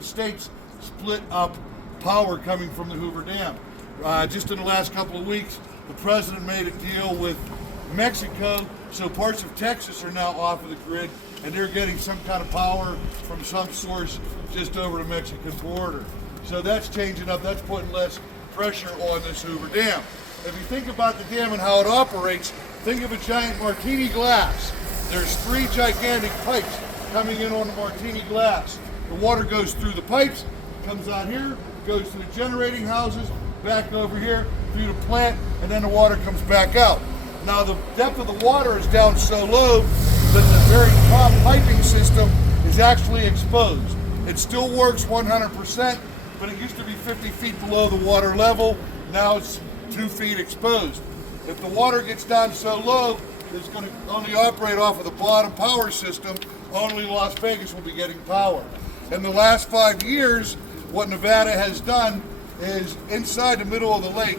different states split up power coming from the Hoover Dam. Just in the last couple of weeks, the president made a deal with Mexico, so parts of Texas are now off of the grid, and they're getting some kind of power from some source just over the Mexican border. So that's changing up, that's putting less pressure on this Hoover Dam. If you think about the dam and how it operates, think of a giant martini glass. There's 3 gigantic pipes coming in on the martini glass. The water goes through the pipes, comes out here, goes to the generating houses, back over here, through the plant, and then the water comes back out. Now the depth of the water is down so low that the very top piping system is actually exposed. It still works 100%, but it used to be 50 feet below the water level. Now it's 2 feet exposed. If the water gets down so low, it's going to only operate off of the bottom power system. Only Las Vegas will be getting power. In the last 5 years, what Nevada has done is inside the middle of the lake,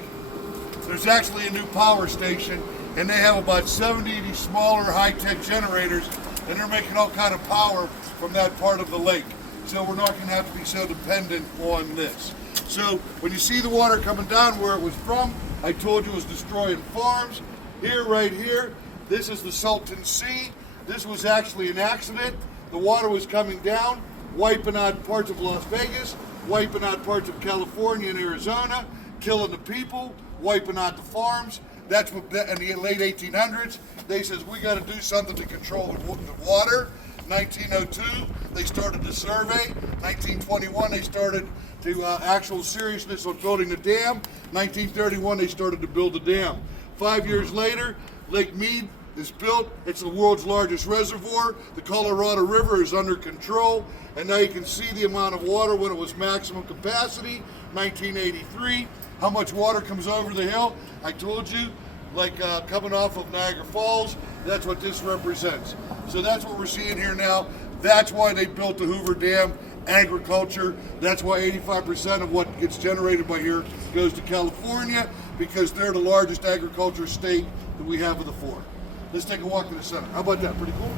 there's actually a new power station, and they have about 70 of these smaller high-tech generators, and they're making all kind of power from that part of the lake. So we're not going to have to be so dependent on this. So when you see the water coming down where it was from, I told you it was destroying farms. Here, right here, this is the Salton Sea. This was actually an accident. The water was coming down, wiping out parts of Las Vegas, wiping out parts of California and Arizona, killing the people, wiping out the farms. That's what, in the late 1800s, they says we got to do something to control the water. 1902, they started the survey. 1921, they started to actual seriousness on building the dam. 1931, they started to build the dam. 5 years later, Lake Mead is built. It's the world's largest reservoir. The Colorado River is under control, and now you can see the amount of water when it was maximum capacity. 1983, how much water comes over the hill? I told you, like coming off of Niagara Falls, that's what this represents. So that's what we're seeing here now. That's why they built the Hoover Dam. Agriculture, that's why 85% of what gets generated by here goes to California, because they're the largest agriculture state that we have of the 4. Let's take a walk to the center. How about that? Pretty cool?